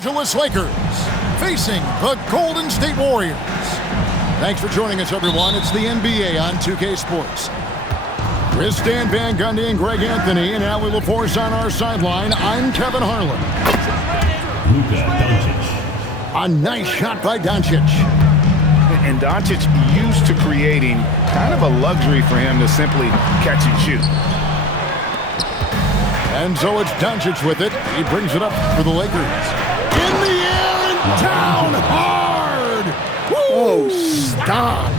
Angeles Lakers facing the Golden State Warriors. Thanks for joining us, everyone. It's the NBA on 2K Sports. With Stan Van Gundy and Greg Anthony and Allie LaForce on our sideline, I'm Kevin Harlan. Luka Doncic. A nice shot by Doncic. And Doncic used to creating kind of a luxury for him to simply catch and shoot. And so it's Doncic with it. He brings it up for the Lakers. In the air and down hard. Whoa, stop.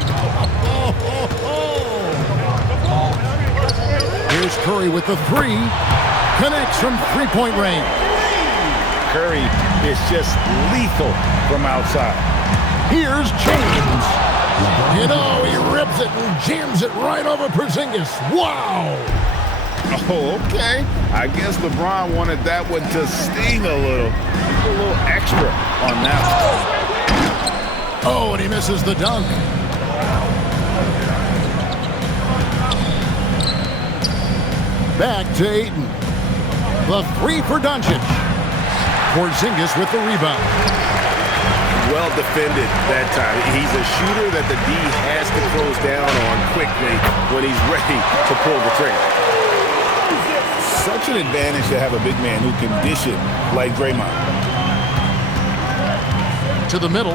Here's Curry with the three. Connects from three-point range. Curry is just lethal from outside. Here's James. You know, he rips it and jams it right over Porzingis. Wow. Oh, okay. I guess LeBron wanted that one to sting a little extra on that one. Oh, and he misses the dunk. Back to Ayton. The three for Doncic. Porzingis with the rebound. Well defended that time. He's a shooter that the D has to close down on quickly when he's ready to pull the trigger. Such an advantage to have a big man who can dish it like Draymond. To the middle.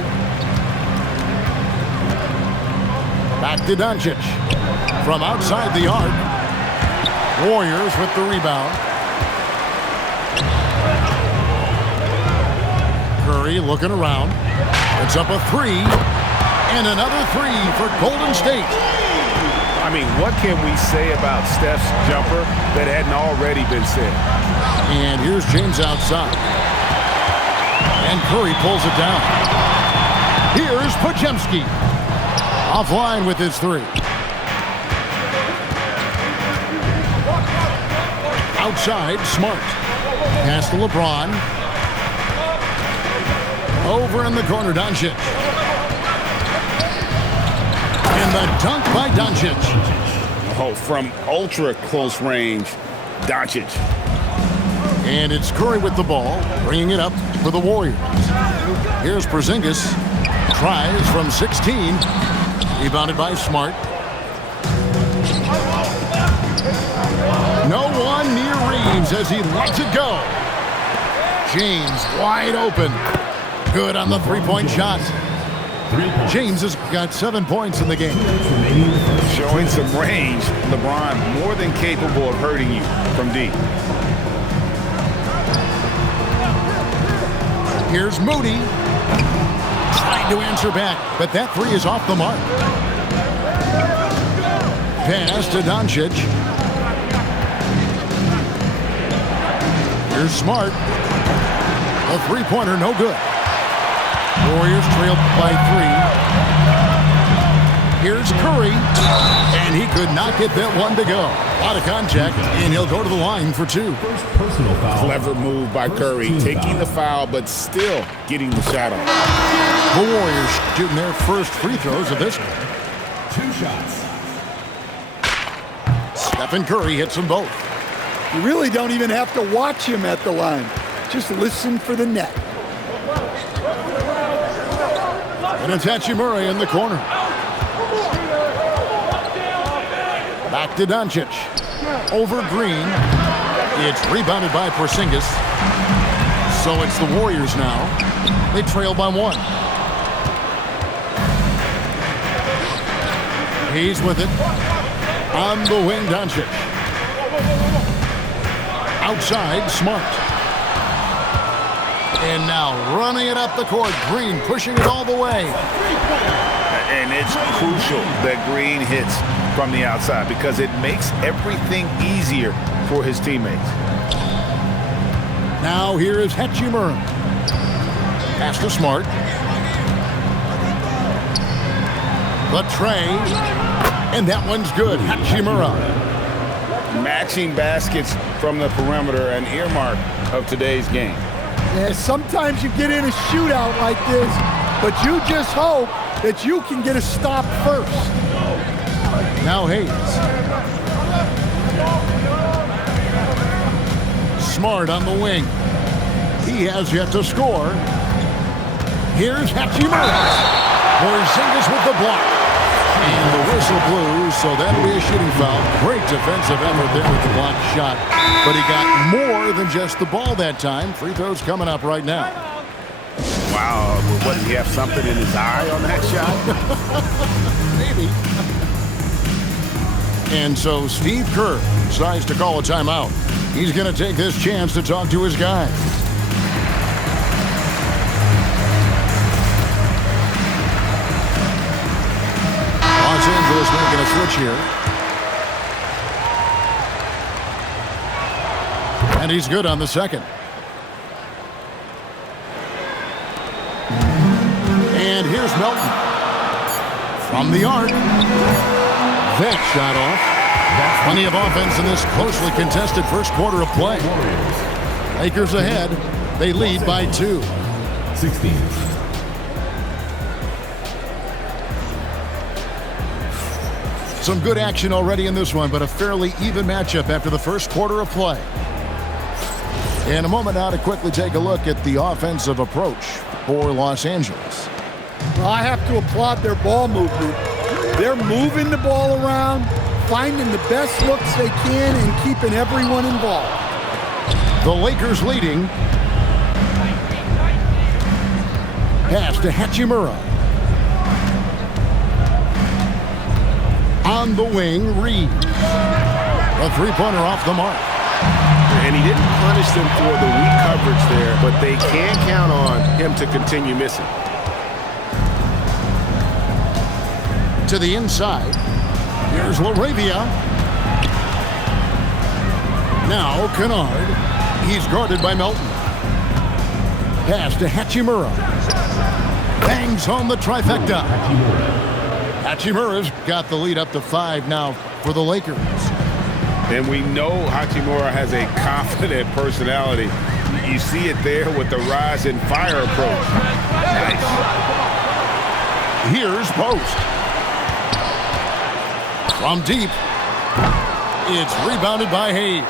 Back to Doncic. From outside the arc. Warriors with the rebound. Curry looking around. It's up a three. And another three for Golden State. I mean, what can we say about Steph's jumper that hadn't already been said? And here's James outside. And Curry pulls it down. Here's Podziemski. Offline with his three. Outside, Smart. Pass to LeBron. Over in the corner, Doncic. And the dunk by Doncic. Oh, from ultra close range, Doncic. And it's Curry with the ball, bringing it up for the Warriors. Here's Porzingis. Tries from 16. Rebounded by Smart. No one near Reeves as he lets it go. James wide open. Good on the three-point shot. James has got 7 points in the game. Showing some range, LeBron more than capable of hurting you from deep. Here's Moody. Trying to answer back, but that three is off the mark. Pass to Doncic. Here's Smart. A three-pointer, no good. Warriors trailed by three. Here's Curry. And he could not get that one to go. Out of contact, and he'll go to the line for two. First personal foul. Clever move by Curry, taking the foul, but still getting the shot on. The Warriors shooting their first free throws of this game. 2 shots. Stephen Curry hits them both. You really don't even have to watch him at the line. Just listen for the net. And it's Hachimura in the corner. Back to Doncic. Over Green. It's rebounded by Porzingis. So it's the Warriors now. They trail by 1. He's with it. On the wing, Doncic. Outside, Smart. And now running it up the court. Green pushing it all the way. And it's crucial that Green hits from the outside because it makes everything easier for his teammates. Now here is Hachimura. Pass to Smart. The tray. And that one's good. Hachimura. Matching baskets from the perimeter, an earmark of today's game. Yeah, sometimes you get in a shootout like this, but you just hope that you can get a stop first. Now Hayes. Smart on the wing. He has yet to score. Here's Hachimura. Porzingis with the block. And the whistle blew, so that'll be a shooting foul. Great defensive effort there with the blocked shot. But he got more than just the ball that time. Free throws coming up right now. Wow, what, did he have something in his eye on that shot? Maybe. And so Steve Kerr decides to call a timeout. He's going to take this chance to talk to his guys. Los Angeles making a switch here. And he's good on the second. And here's Melton. From the arc. That shot off. Plenty of offense in this closely contested first quarter of play. Lakers ahead. They lead by 2. 16. Some good action already in this one, but a fairly even matchup after the first quarter of play. In a moment now to quickly take a look at the offensive approach for Los Angeles. Well, I have to applaud their ball movement. They're moving the ball around, finding the best looks they can, and keeping everyone involved. The Lakers leading. Pass to Hachimura. On the wing, Reed. A three-pointer off the mark. And he didn't punish them for the weak coverage there, but they can count on him to continue missing. To the inside. Here's LaRavia. Now Kennard. He's guarded by Melton. Pass to Hachimura. Bangs home the trifecta. Hachimura's got the lead up to 5 now for the Lakers. And we know Hachimura has a confident personality. You see it there with the rise and fire approach. Nice. Here's Post. From deep. It's rebounded by Hayes.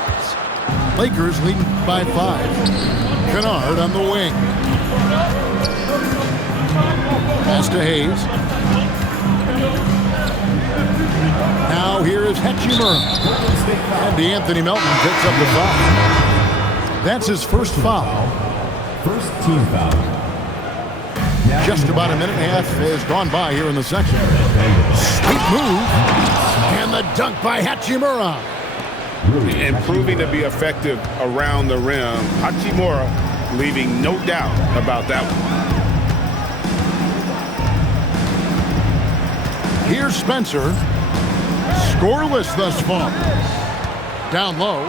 Lakers leading by 5. Kennard on the wing. Pass to Hayes. Now here is Hachimura. And Anthony Melton picks up the foul. That's his first foul. First team foul. Just about a minute and a half has gone by here in the section. Sweet move. And the dunk by Hachimura. And proving to be effective around the rim. Hachimura leaving no doubt about that one. Here's Spencer. Scoreless thus far. Down low.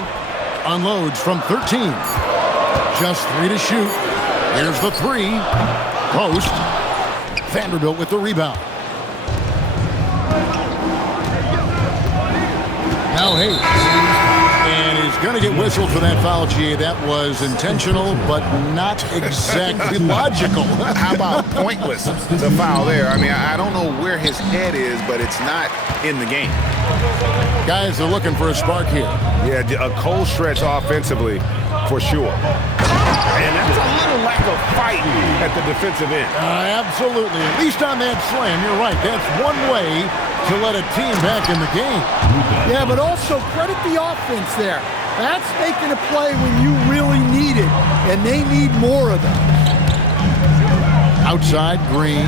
Unloads from 13. Just 3 to shoot. Here's the 3. Post. Vanderbilt with the rebound. Now Hayes. And he's going to get whistled for that foul, G. That was intentional, but not exactly logical. How about pointless, the foul there? I mean, I don't know where his head is, but it's not in the game. Guys are looking for a spark here. Yeah, a cold stretch offensively, for sure. And that's a little lack of fight at the defensive end. Absolutely. At least on that slam, you're right. That's one way to let a team back in the game. Yeah, but also credit the offense there. That's making a play when you really need it, and they need more of them. Outside, Green.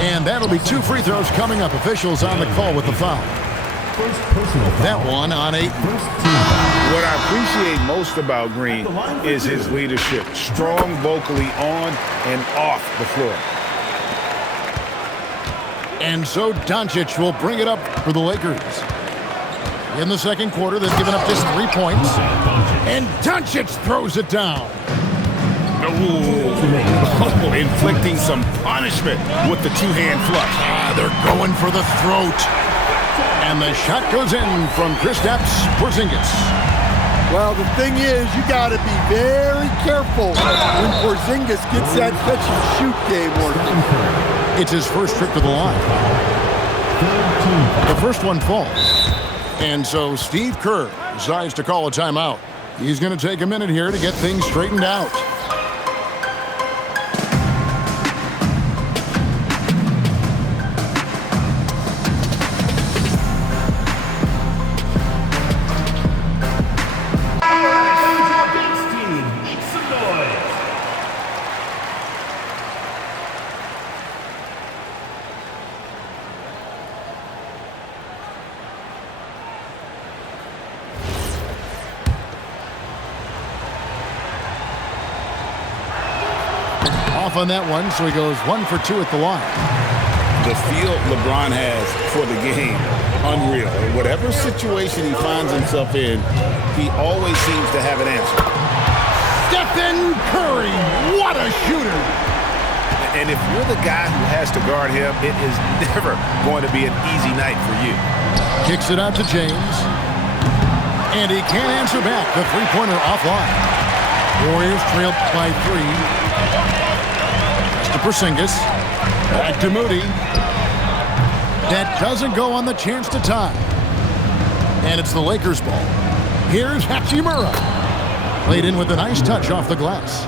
And that'll be 2 free throws coming up. Officials on the call with the foul. First personal foul. That one on 8. First team foul. What I appreciate most about Green is his leadership. Strong vocally on and off the floor. And so Doncic will bring it up for the Lakers. In the second quarter, they've given up just 3 points. And Doncic throws it down. Ooh. Inflicting some punishment with the two-hand flush. They're going for the throat. And the shot goes in from Kristaps Porzingis. Well, the thing is, you got to be very careful when Porzingis gets that catch-and-shoot game working. It's his first trip to the line. The first one falls. And so Steve Kerr decides to call a timeout. He's going to take a minute here to get things straightened out. Off on that one, so he goes 1 for 2 at the line. The feel LeBron has for the game, unreal. In whatever situation he finds himself in, he always seems to have an answer. Stephen Curry, what a shooter! And if you're the guy who has to guard him, it is never going to be an easy night for you. Kicks it out to James. And he can't answer back. The three-pointer offline. Warriors trail by 3. To Porzingis. Back to Moody. That doesn't go on the chance to tie. And it's the Lakers' ball. Here's Hachimura. Played in with a nice touch off the glass.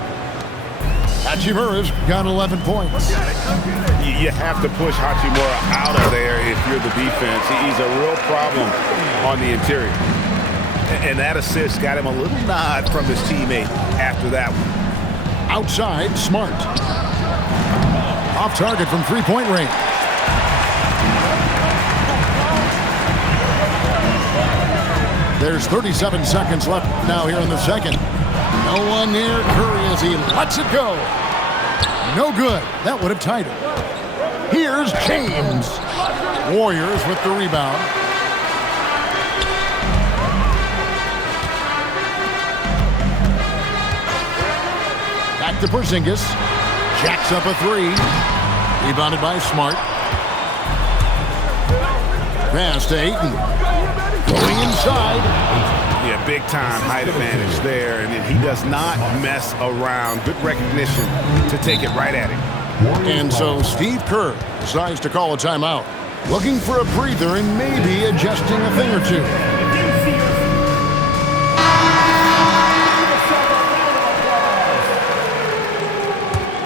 Hachimura's got 11 points. You have to push Hachimura out of there if you're the defense. He's a real problem on the interior. And that assist got him a little nod from his teammate after that one. Outside, Smart. Off target from three-point range. There's 37 seconds left now here in the second. No one near Curry as he lets it go. No good. That would have tied it. Here's James. Warriors with the rebound. Back to Porzingis. Jacks up a 3. Rebounded by Smart. Pass to Ayton. Going inside. Yeah, big time height advantage there. And he does not mess around. Good recognition to take it right at him. And so Steve Kerr decides to call a timeout. Looking for a breather and maybe adjusting a thing or two.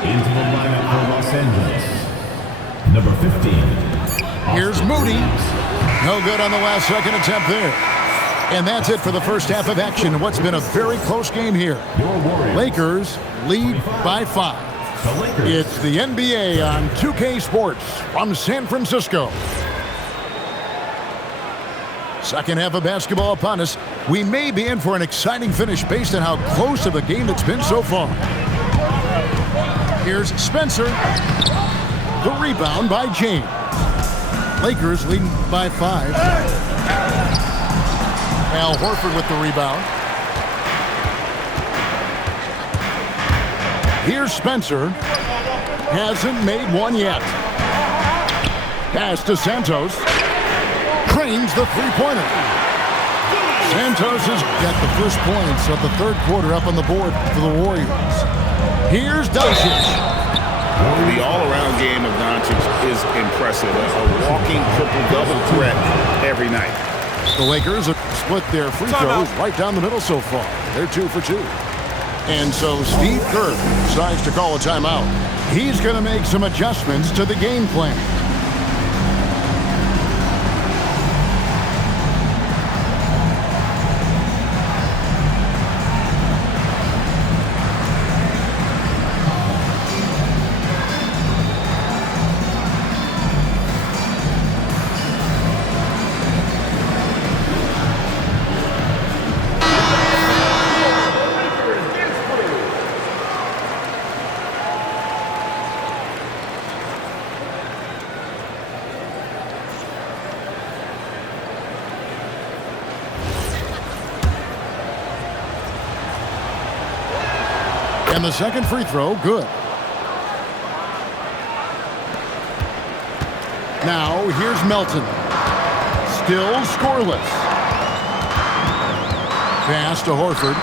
Into the lineup for Los Angeles, number 15. Here's Moody. No good on the last second attempt there. And that's it for the first half of action. What's been a very close game here. Lakers lead by 5. It's the NBA on 2K Sports from San Francisco. Second half of basketball upon us. We may be in for an exciting finish based on how close of a game it's been so far. Here's Spencer. The rebound by James. Lakers leading by 5. Al Horford with the rebound. Here's Spencer. Hasn't made one yet. Pass to Santos. Trains the three-pointer. Santos has got the first points of the third quarter up on the board for the Warriors. Here's Doncic. The all-around game of Doncic is impressive. A walking triple-double threat every night. The Lakers have split their free throws right down the middle so far. They're 2 for 2. And so Steve Kerr decides to call a timeout. He's going to make some adjustments to the game plan. And the second free throw, good. Now, here's Melton. Still scoreless. Pass to Horford.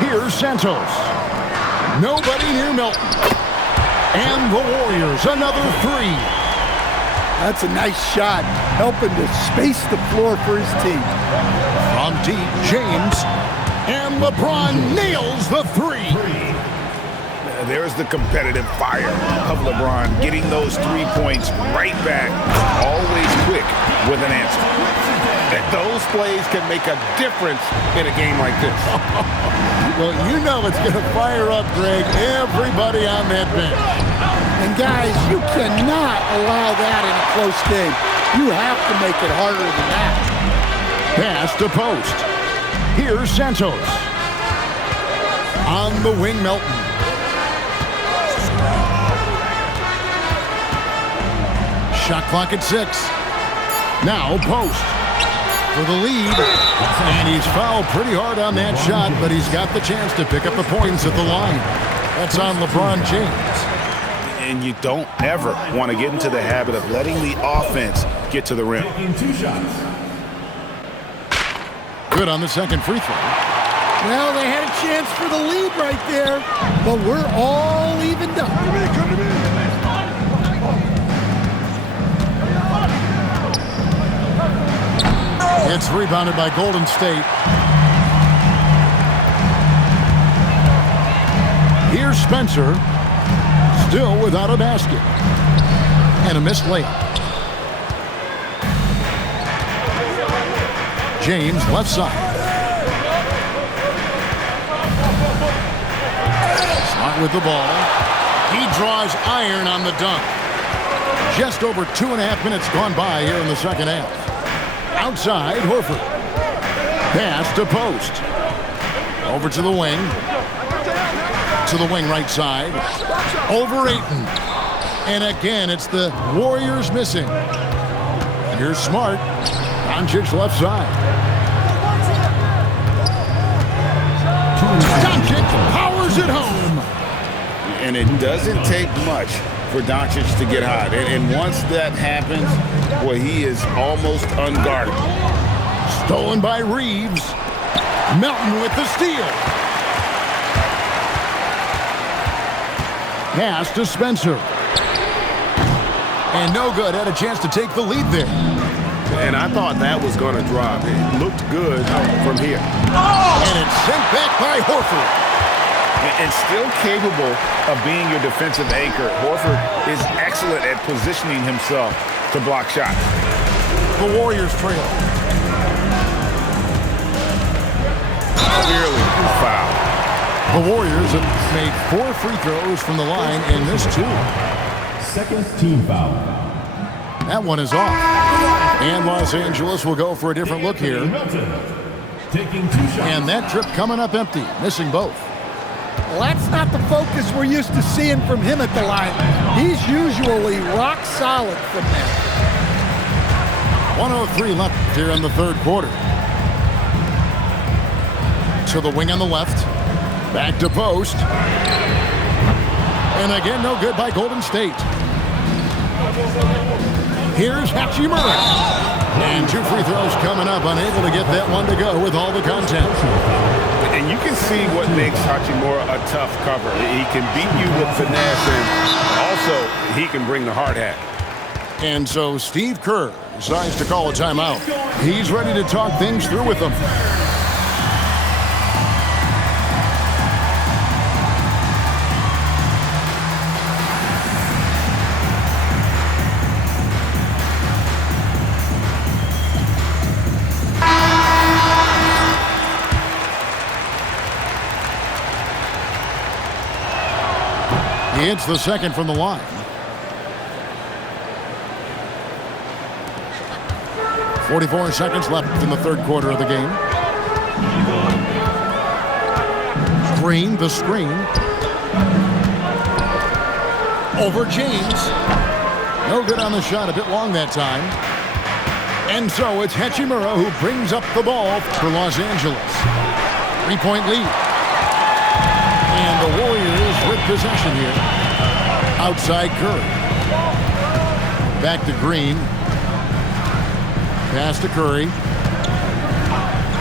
Here's Santos. Nobody near Melton. And the Warriors, another 3. That's a nice shot, helping to space the floor for his team. From deep, James. And LeBron nails the three. There's the competitive fire of LeBron, getting those 3 points right back, always quick with an answer. Those plays can make a difference in a game like this. Well, you know it's going to fire up, Greg, everybody on that bench. And guys, you cannot allow that in a close game. You have to make it harder than that. Pass to post. Here's Santos. On the wing, Melton. Shot clock at 6. Now post for the lead. And he's fouled pretty hard on that shot, but he's got the chance to pick up the points at the line. That's on LeBron James. And you don't ever want to get into the habit of letting the offense get to the rim. Good on the second free throw. Well, they had a chance for the lead right there, but we're all evened up. It's rebounded by Golden State. Here's Spencer, still without a basket. And a missed layup. James, left side. Smart with the ball. He draws iron on the dunk. Just over 2.5 minutes gone by here in the second half. Outside, Horford. Pass to post. Over to the wing. To the wing right side. Over Ayton. And again, it's the Warriors missing. And here's Smart. Doncic left side. Doncic powers it home. And it doesn't take much for Doncic to get hot. And once that happens, boy, he is almost unguardable. Stolen by Reeves. Melton with the steal. Pass to Spencer. And no good. Had a chance to take the lead there. And I thought that was going to drop. It looked good from here. And it's sent back by Horford. And still capable of being your defensive anchor. Horford is excellent at positioning himself to block shots. The Warriors trail. Clearly foul. The Warriors have made 4 free throws from the line and missed 2. Second team foul. That one is off. And Los Angeles will go for a different look here. Taking 2 shots. And that trip coming up empty, missing both. Well, that's not the focus we're used to seeing from him at the line. He's usually rock solid from there. 1:03 left here in the third quarter. To the wing on the left. Back to post. And again, no good by Golden State. Here's Hachimura. And 2 free throws coming up, unable to get that one to go with all the content. And you can see what makes Hachimura a tough cover. He can beat you with finesse, and also he can bring the hard hat. And so Steve Kerr decides to call a timeout. He's ready to talk things through with them. He hits the second from the line. .44 seconds left in the third quarter of the game. Green, the screen. Over James. No good on the shot, a bit long that time. And so it's Hachimura who brings up the ball for Los Angeles. 3-point lead. And the Warriors with possession here. Outside Curry. Back to Green. Pass to Curry.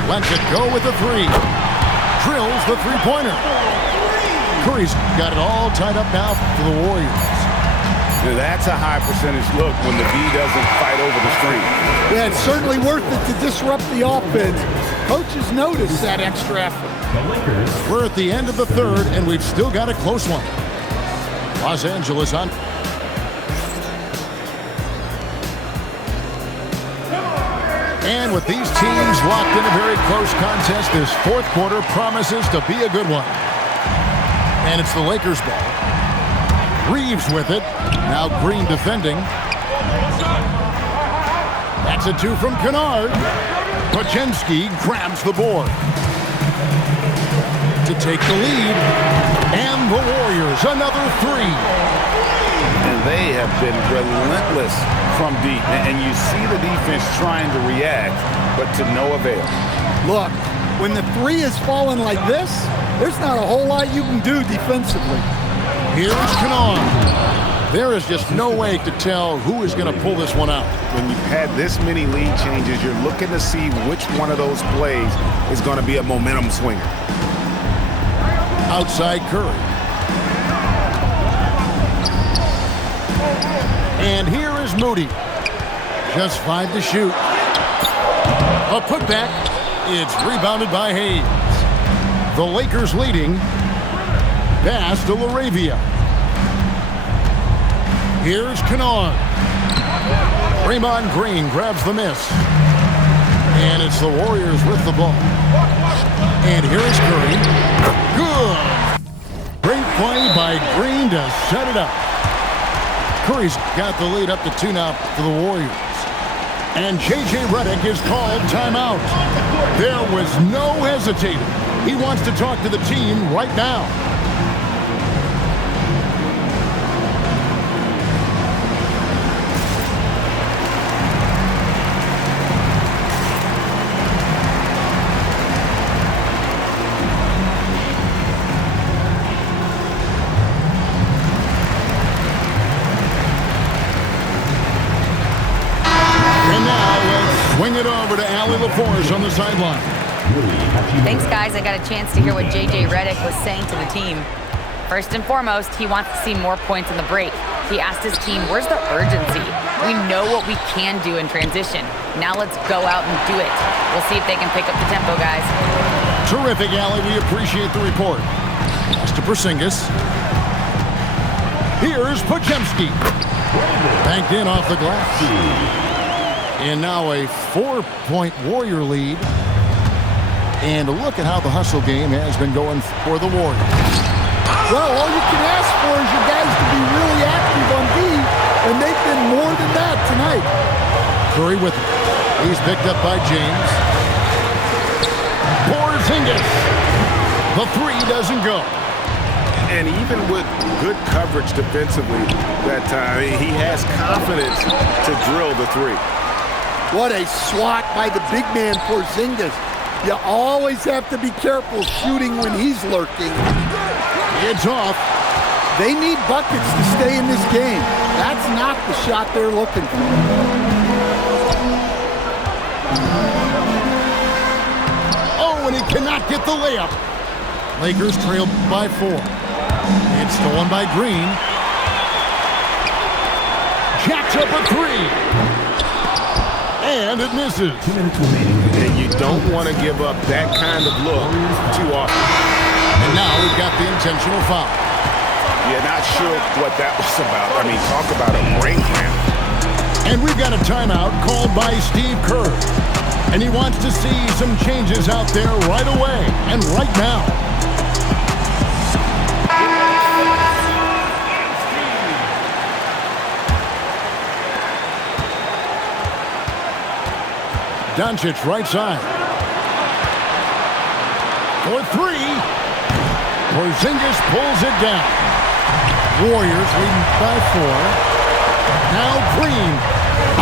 Lets it go with the 3. Drills the three-pointer. Curry's got it all tied up now for the Warriors. That's a high percentage look when the D doesn't fight over the screen. Yeah, it's certainly worth it to disrupt the offense. Coaches notice that extra effort. The Lakers. We're at the end of the third, and we've still got a close one. Los Angeles on. And with these teams locked in a very close contest, this fourth quarter promises to be a good one. And it's the Lakers ball. Reeves with it. Now Green defending. That's a two from Kennard. Podziemski grabs the board to take the lead. And the Warriors, another three. And they have been relentless from deep. And you see the defense trying to react, but to no avail. Look, when the three is falling like this, there's not a whole lot you can do defensively. Here's Kennard. There is just no way to tell who is going to pull this one out. When you've had this many lead changes, you're looking to see which one of those plays is going to be a momentum swinger. Outside Curry. And here is Moody. Just 5 to shoot. A putback. It's rebounded by Hayes. The Lakers leading. Pass to LaRavia. Here's Kennard. Draymond Green grabs the miss. And it's the Warriors with the ball. And here's Curry. Good. Great play by Green to set it up. Curry's got the lead up to 2 now for the Warriors. And J.J. Redick is called timeout. There was no hesitating. He wants to talk to the team right now. Swing it over to Allie LaForge on the sideline. Thanks, guys. I got a chance to hear what J.J. Redick was saying to the team. First and foremost, he wants to see more points in the break. He asked his team, where's the urgency? We know what we can do in transition. Now let's go out and do it. We'll see if they can pick up the tempo, guys. Terrific, Allie. We appreciate the report. Pass to Porzingis. Here's Podziemski. Banked in off the glass. And now a 4-point Warrior lead. And look at how the hustle game has been going for the Warriors. Well, all you can ask for is your guys to be really active on D, and they've been more than that tonight. Curry with it. He's picked up by James. Porzingis. The three doesn't go. And even with good coverage defensively that time, he has confidence to drill the three. What a swat by the big man Porzingis. You always have to be careful shooting when he's lurking. It's off. They need buckets to stay in this game. That's not the shot they're looking for. Oh, and he cannot get the layup. Lakers trail by 4. It's stolen by Green. Jacks up a 3. And it misses. 2 minutes remaining. And you don't want to give up that kind of look too often. And now we've got the intentional foul. You're not sure what that was about. I mean, talk about a break now. And we've got a timeout called by Steve Kerr. And he wants to see some changes out there right away and right now. Doncic right side. For 3. Porzingis pulls it down. Warriors leading by 4. Now Green.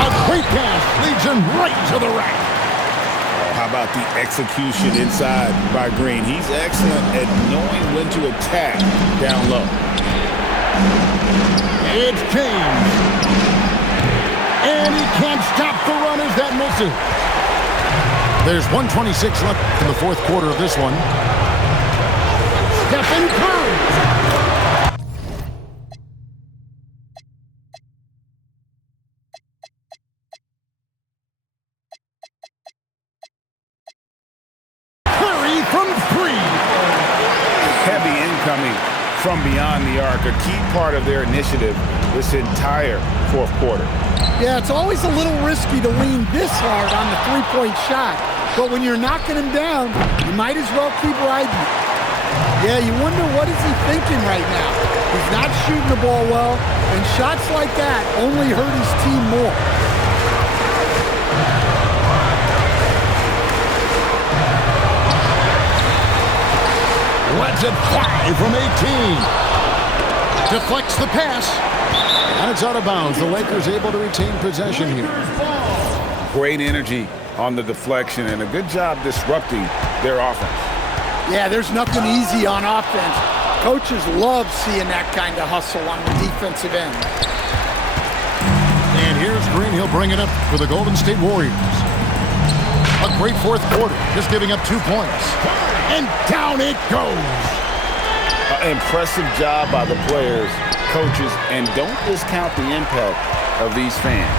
A great pass leads him right to the rack. How about the execution inside by Green? He's excellent at knowing when to attack down low. It's James. And he can't stop the run as that misses. There's 1:26 left in the fourth quarter of this one. Stephen Curry. coming from beyond the arc, a key part of their initiative this entire fourth quarter. Yeah, it's always a little risky to lean this hard on the three-point shot, but when you're knocking him down, you might as well keep riding it. Yeah, you wonder what is he thinking right now. He's not shooting the ball well, and shots like that only hurt his team more. Lets it fly from 18. Deflects the pass. And it's out of bounds. The Lakers able to retain possession here. Great energy on the deflection and a good job disrupting their offense. Yeah, there's nothing easy on offense. Coaches love seeing that kind of hustle on the defensive end. And here's Green. He'll bring it up for the Golden State Warriors. A great fourth quarter, just giving up 2 points. And down it goes. Impressive job by the players, coaches, and don't discount the impact of these fans.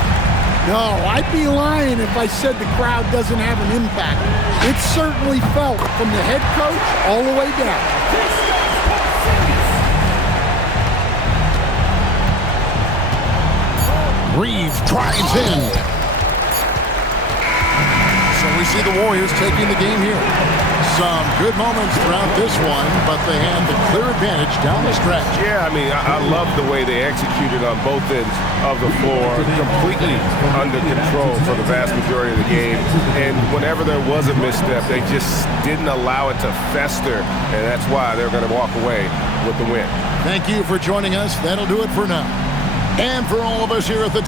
No, I'd be lying if I said the crowd doesn't have an impact. It's certainly felt from the head coach all the way down. Reeves drives in. So we see the Warriors taking the game here. Some good moments throughout this one, but they had the clear advantage down the stretch. Yeah, I mean, I love the way they executed on both ends of the floor, completely under control for the vast majority of the game. And whenever there was a misstep, they just didn't allow it to fester, and that's why they're going to walk away with the win. Thank you for joining us. That'll do it for now. And for all of us here at the